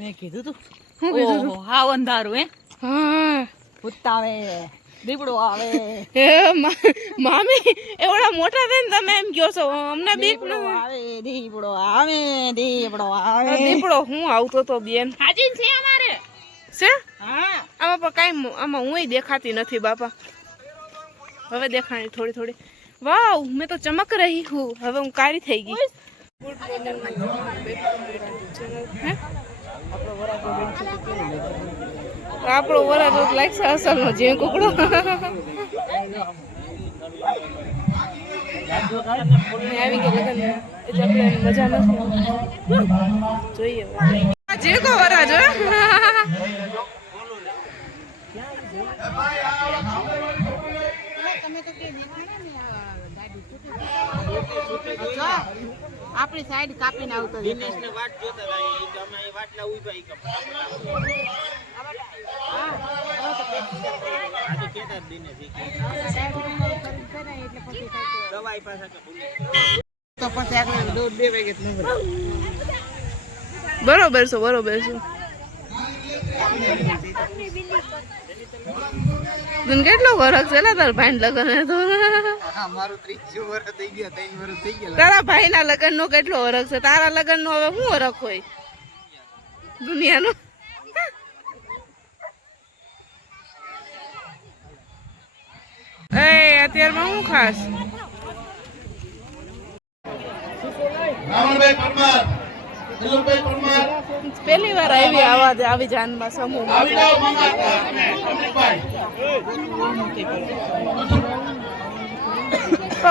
મેં કીધું તું ઓહો હાવ અંધારું હે હા ભૂત આવે દીપડો આવે હે મામી એવડા મોટા થઈને તમે એમ કહો છો અમને બીક ન આવે દીપડો આવે દીપડો આવે દીપડો હું આવતો તો બેન હાજી છે અમારે છે હા આમાં પણ કાઈ આમાં હુંય દેખાતી નથી બાપા હવે દેખાણી થોડી થોડી વાવ મેં તો ચમક રહી હું હવે હું કારી થઈ ગઈ ગુડ મોર્નિંગ આપણો વરા જો લાગશે અસલ નો જે કુકડો આવી ગયો લગન એટલે આપણે મજા નથી જોઈએ જે કો વરા જો આપણી સાઈડ કાપીને આવતો દિનેશને વાટ જોતા હતા એ અમે અહીં વાટલા ઉભા ઈ કેતા દિનેશ દવાઈ પાછા કે તો પછી આગળ 2 વાગે નંબર બરોબર છે તને કેટલો વરખ છે ને તારા ભાઈ લગ્ન તો મારું 30 વર્ષ થઈ ગયા 3 વર્ષ થઈ ગયા તારા ભાઈ ના લગ્ન નો કેટલો વરખ છે તારા લગ્ન નો હવે શું વરખ હોય દુનિયાનો એ અત્યારમાં હું ખાસ પહેલી વાર આવી આવી જાનમાં સમૂહ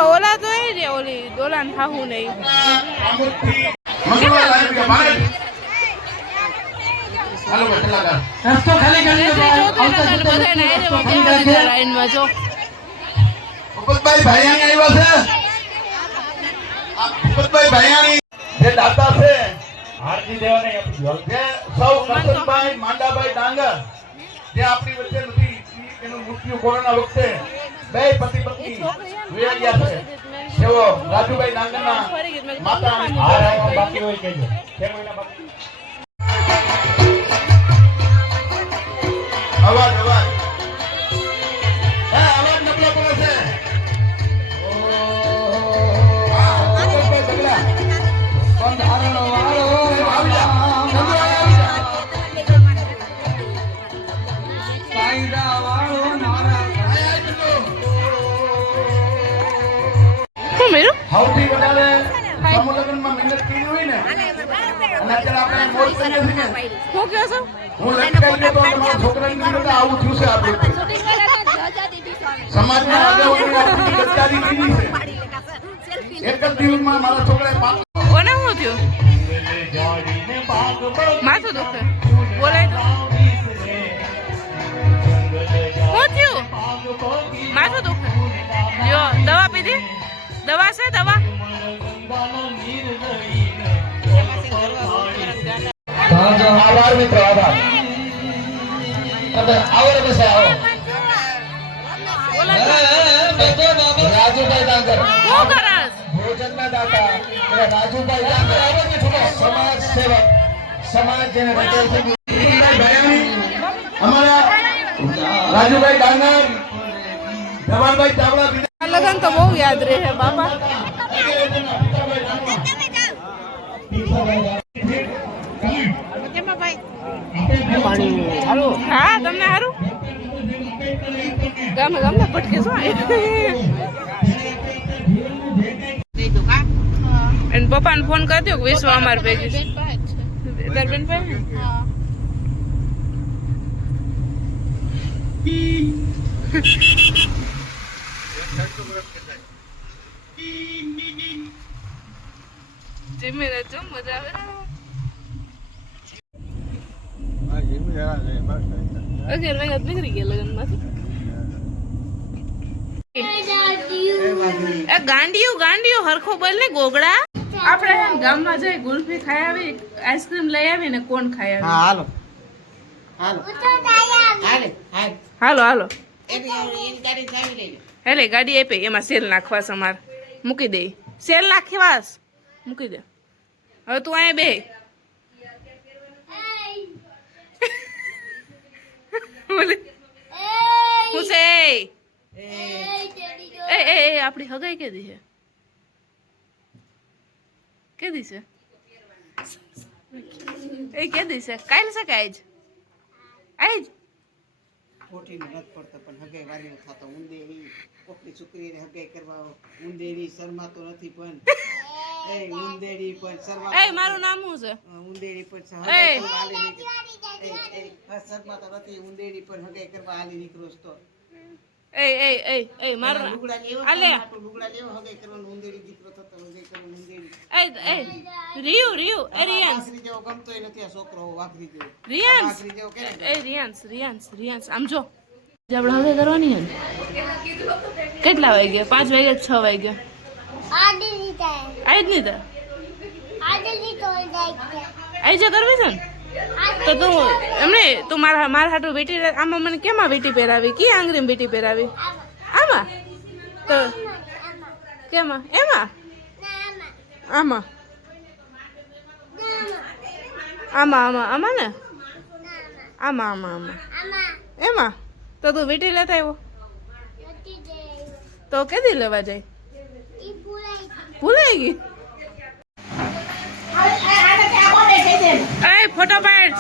ઓલા તો એ રે ઓલી દોલાન હાહુ નહીં જે દાતા છે હારજી દેવાને જે સૌ કરશનભાઈ માંડાભાઈ ડાંગર જે આપણી વચ્ચે નથી એનું મૃત્યુ કોરોના વખતે બે પતિ પત્ની વયા ગયા છે એવો રાજુભાઈ ડાંગરના માતા બાકી હોય કેજો 6 મહિના બાકી અવાજ અવાજ અવાજ નબળો પડે છે સૌથી વધારે સમુદ્રમાં મહેનત કરી હોય ને અને અત્યારે આપણે મોજ કરીએ છીએ ને શું કહો છો હું લટકાઈ ગયો તો મારા છોકરાની અંદર આવું થયું છે આપણે સમાજના આગેવાની આપણી ગદ્દારી કરી છે એક જ દિવસમાં મારા છોકરાએ કોને શું થયું માથું દુખે બોલાય તો શું થયું માથું દુખે જો દવા પીધી દવા છે દવા આભાર મિત્રો આભાર આવડે બસ આવો ડાંગર શું કરસ ભોજનના દાતા એવા રાજુભાઈ ડાંગર આવે છે થોડો સમાજ સેવક સમાજ જેને રચે છે અમારા રાજુભાઈ ડાંગર ધવલભાઈ ચાવડા આ લગન તો બહુ યાદ રહે છે બાપા હા તમને સારું ગમે ગમે પટકે શું અને પપ્પાને ફોન કરી દો વિશ્વ અમાર ભેગી તાર બેન પાસે જમી રહેજો મજા આવે 11 વાગ્યા નીકળી ગયા લગ્ન માંથી ગાંડિયું હરખો બોલ ને ગોગડા આપણે ગામમાં જઈ ગુલ્ફી ખાઈ આવી આઈસ્ક્રીમ લઈ આવી ને કોણ ખાઈ આવી હાલો હાલો હાલો હાલો હેલે ગાડી આપે એમાં સેલ નાખવાસ અમાર મૂકી દે સેલ નાખવાસ મૂકી દે હવે તું અહીંયા બે બોલે હું છે એ આપણી હગાઈ કેદી છે કેદી છે એ કેદી છે કાલ છે કે આજ ખોટી નથી પડતો પણ હગાઈ વારી થતો ઉંદેરી કોકની છોકરીને હગાઈ કરવા ઉંદેરી શરમાતો નથી પણ એ ઉંદેરી પણ શરમા એ મારું નામ શું છે ઉંદેરી પણ શરમાતો નથી ઉંદેરી પણ હગાઈ કરવા હાલી નીકળો તો એ મારું લુગડા લેવો આલે હગાઈ કરવાનું ઉંદેરી દીકરો થતો હગાઈ કરવાનું ઉંદેરી રિયુ એ રિયાન્સ વાઘરી જેવો ગમતોય નથી આ છોકરો વાઘરી જેવો રિયાન્સ વાઘરી જેવો કે રિયાન્સ આમ જો આપણે હવે કરવાની હે કેટલા વાગ્યા 5 વાગ્યા 6 વાગ્યા આજ નહીં આજ જે કરવી છે ને તો તું એમને તું મારા હાટું વીટી આમાં મને કેમાં વીટી પહેરાવી કી આંગળીમાં વીટી પહેરાવી આમાં તો કેમાં એમાં આમાં આમાં ને આમાં એમાં તો તું વીટી લેતા આવ્યો તો કેદી લેવા જાય ભૂલાઈ ગઈ એ ફોટો પાડ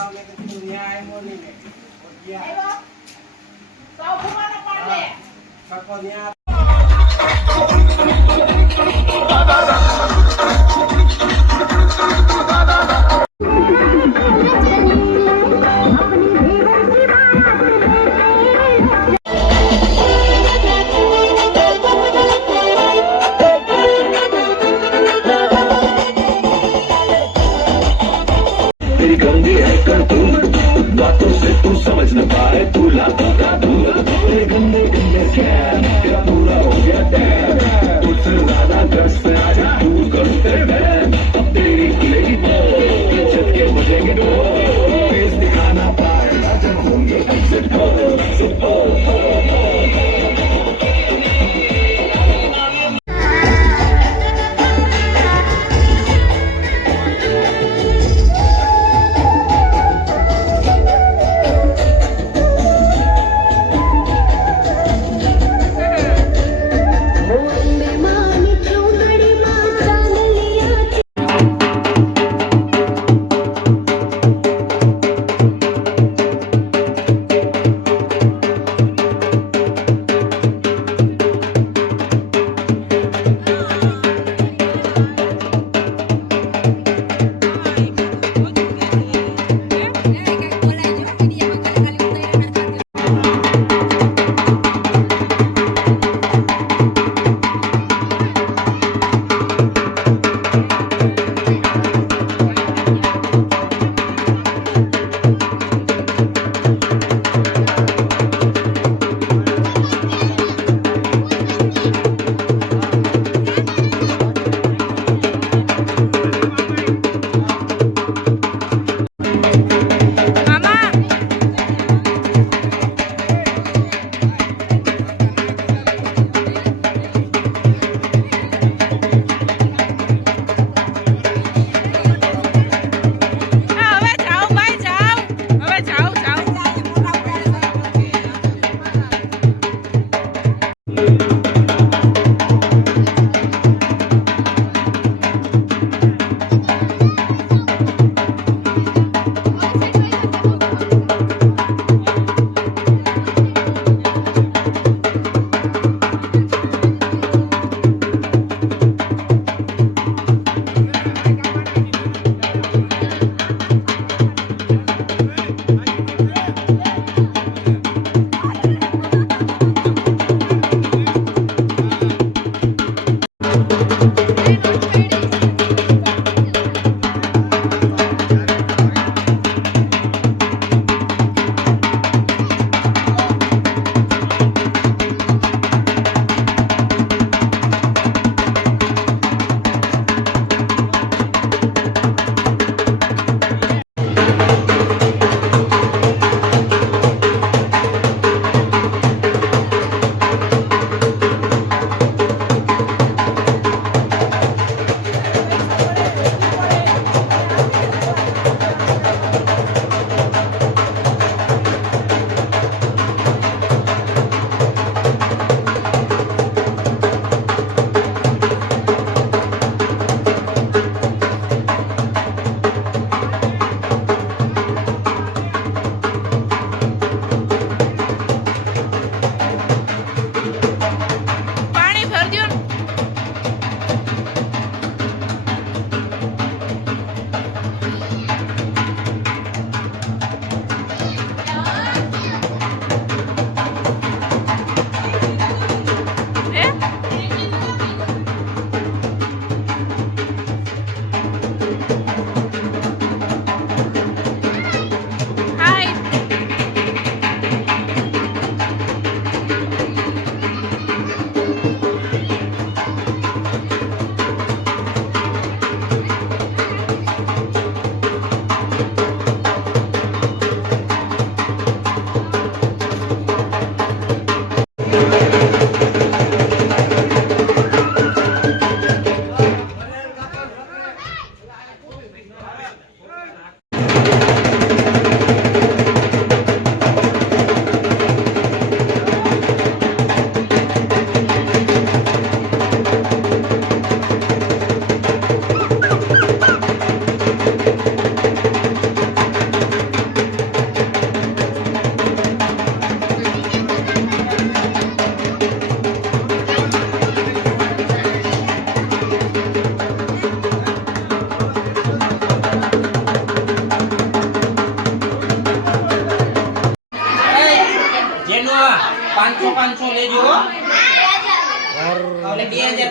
तेरी गंदी है करतूत बातों से तू समझ न पाए तू लातों का दूर तेरे गंदे गंदे स्कैम तेरा पूरा हो गया टैग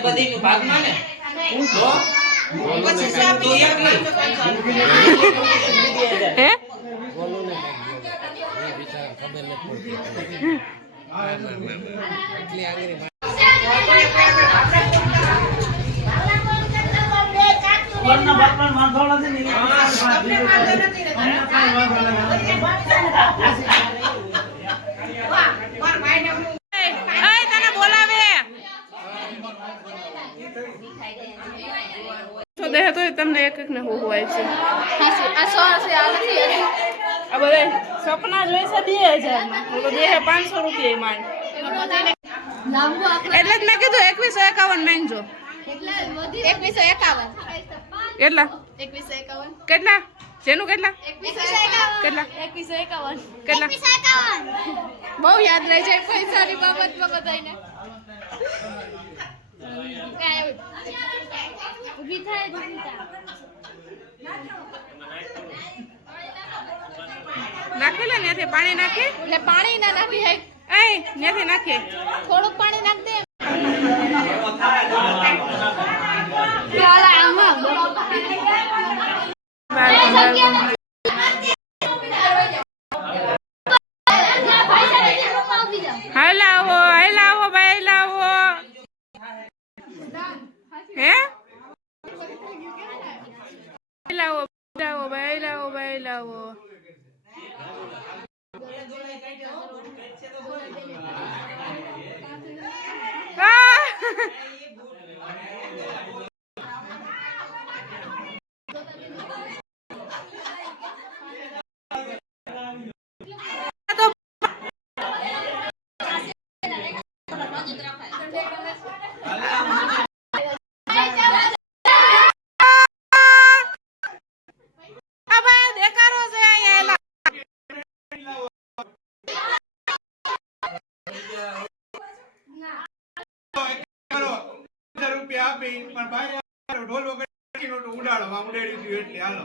બધીનું ભાગમાં ને તો પછી શું આપી હે તને બોલાવે તો દેહ તો તમને એક એક ને હોય છે આ બધા સપના જોઈ છે 2000 માં તો દેહ 500 રૂપિયા માંડ એટલે જ મેં કીધું 2151 માંગજો કેટલા કેટલા જેનું કેટલા કેટલા કેટલા બહુ યાદ રહે છે પૈસાની બાબતમાં બધાને ઊભી થાય નાખેલા ત્યાંથી પાણી નાખે એટલે પાણી ના નાખી હે ત્યાંથી નાખે થોડુંક પાણી નાખ દે હલાવો હલાવો ભાઈ લાવો હે લાવો લાવો ભાઈ લાવો ભાઈ લાવો રૂપિયા આપી પણ ભાઈ ઢોલ વગર ઉડાડો ઉડાડી એટલે હાલો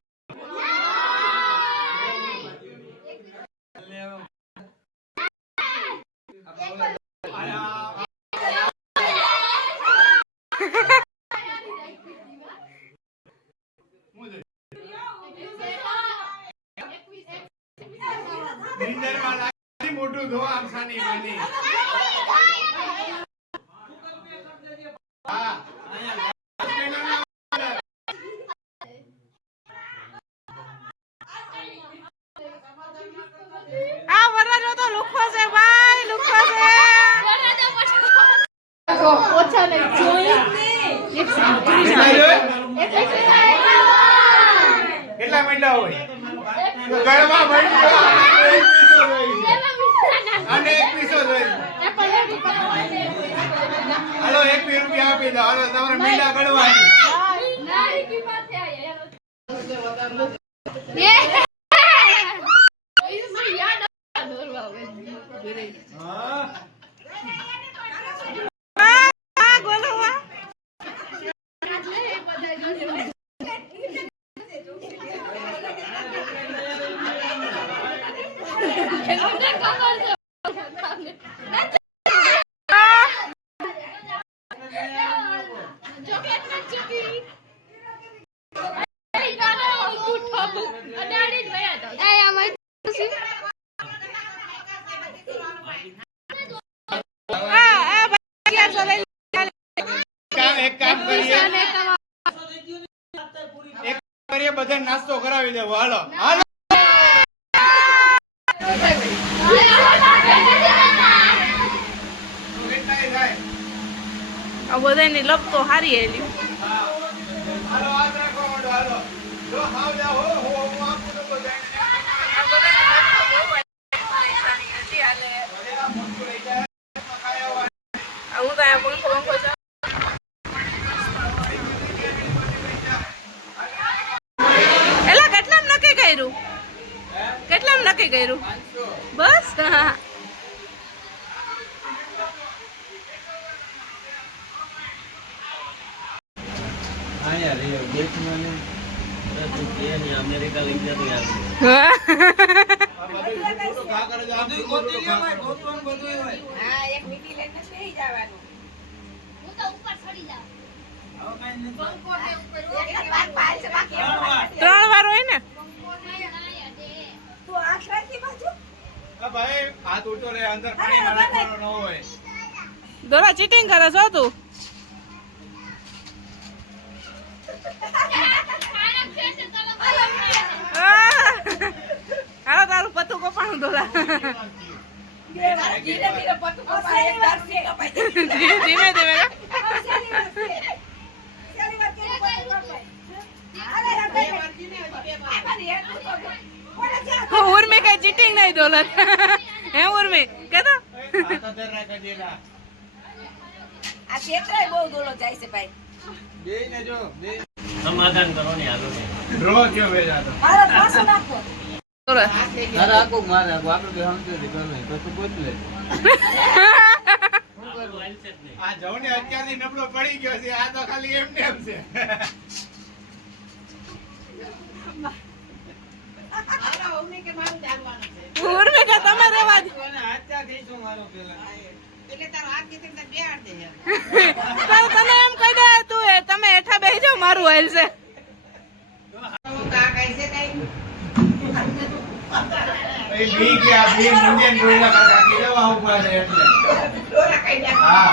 મોટું ધો આમ સાની માની આ વરરાજો તો લુખો છે ભાઈ લુખો છે ઓછા નહીં જોઈ કેટલા મીંડા હોય ગળમાં ભરી અને 21 હોય હાલો 21 રૂપિયા આપી દો હાલો તમારે મીંડા ગળવાની એક કામ કરીએ બધા નાસ્તો કરાવી દેવો હાલો હાલો આ બધાની લપ તો હારી હેલી હાલો હાથ રાખો હાલો જો હાવ જા હો હું આપું તો કેટલામ નક્કી કર્યું બસ અમેરિકા લઈ જતો યાર હા એક મીઠી લઈને બેસી જવાનું હું તો ઉપર ત્રણ વાર હોય ને ભાઈ હાથ ઊંચો રે અંદર પાણીમાં રાખવાનો ન હોય દોરા ચીટિંગ કરે છો તું હાલો તારું પતું કપાણું દોરા ધીમે ધીમે ઉર્મી કઈ ચીટિંગ નહીં દોલત હે ઉર્મી કે તો હાથ અંદર રાખી દેલા આ ક્ષેત્રે બહુ દોલો જાય છે ભાઈ. બે ને જો બે સમાધાન કરો ને હાલો ને ડ્રો થયો બે જાતો મારો પાછો નાખો. દોરા આ જવને અત્યારથી નબળો પડી ગયો છે આ તો ખાલી એમ ને એમ છે ઉર્મી કે તમે રેવા દો અત્યારથી શું મારો પેલા તને એમ કહી દે તું તમે હેઠા બેસી જાઓ મારું હાલ છે એ બી ગયા બી મુંડે ડોલા કાકા કે જવા ઉપર એટલે હા